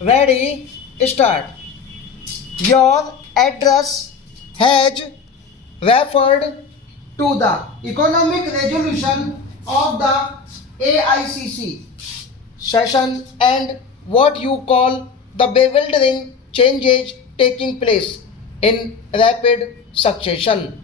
Ready? Start. Your address has referred to the economic resolution of the AICC session and what you call the bewildering changes taking place in rapid succession.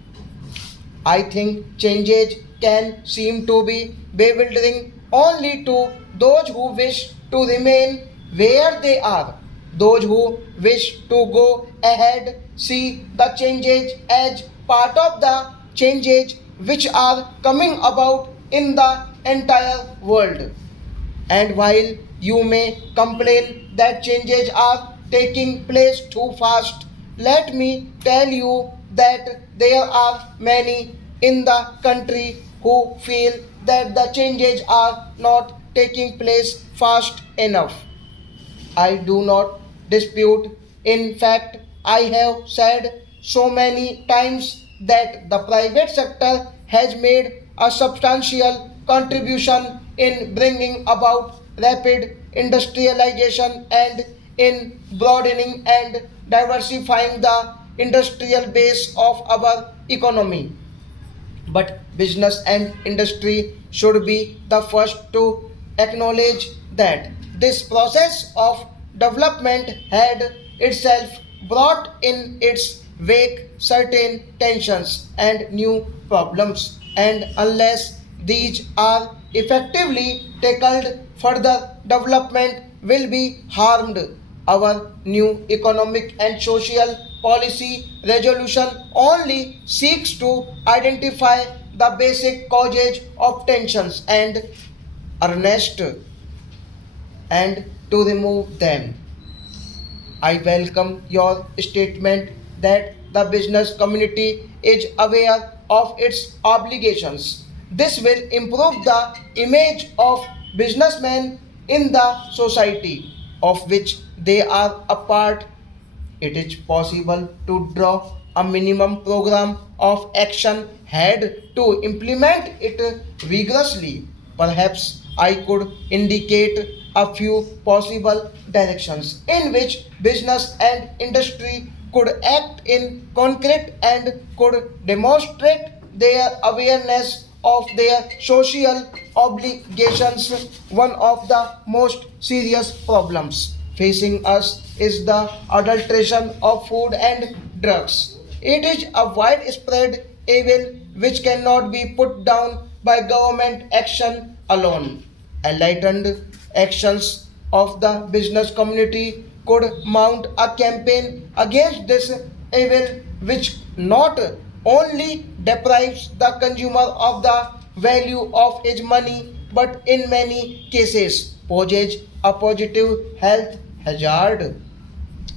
I think changes can seem to be bewildering only to those who wish to remain where they are. Those who wish to go ahead see the changes as part of the changes which are coming about in the entire world. And while you may complain that changes are taking place too fast, let me tell you that there are many in the country who feel that the changes are not taking place fast enough. I do not dispute. In fact, I have said so many times that the private sector has made a substantial contribution in bringing about rapid industrialization and in broadening and diversifying the industrial base of our economy. But business and industry should be the first to acknowledge that this process of development had itself brought in its wake certain tensions and new problems, and unless these are effectively tackled, further development will be harmed. Our new economic and social policy resolution only seeks to identify the basic causes of tensions and earnest and to remove them. I welcome your statement that the business community is aware of its obligations. This will improve the image of businessmen in the society of which they are a part. It is possible to draw a minimum program of action had to implement it vigorously. Perhaps I could indicate a few possible directions in which business and industry could act in concrete and could demonstrate their awareness of their social obligations. One of the most serious problems facing us is the adulteration of food and drugs. It is a widespread evil which cannot be put down by government action alone. Enlightened actions of the business community could mount a campaign against this evil which not only deprives the consumer of the value of his money but in many cases poses a positive health hazard.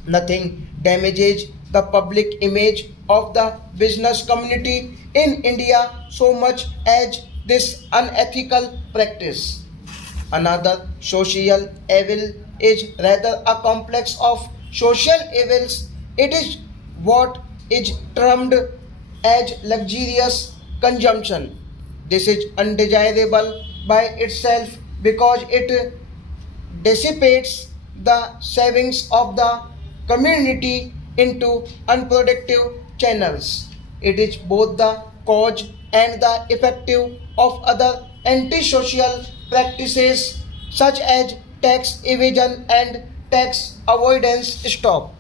Nothing damages the public image of the business community in India so much as this unethical practice. Another social evil is rather a complex of social evils. It is what is termed as luxurious consumption. This is undesirable by itself because it dissipates the savings of the community into unproductive channels. It is both the cause and the effective of other antisocial practices such as tax evasion and tax avoidance. Stop.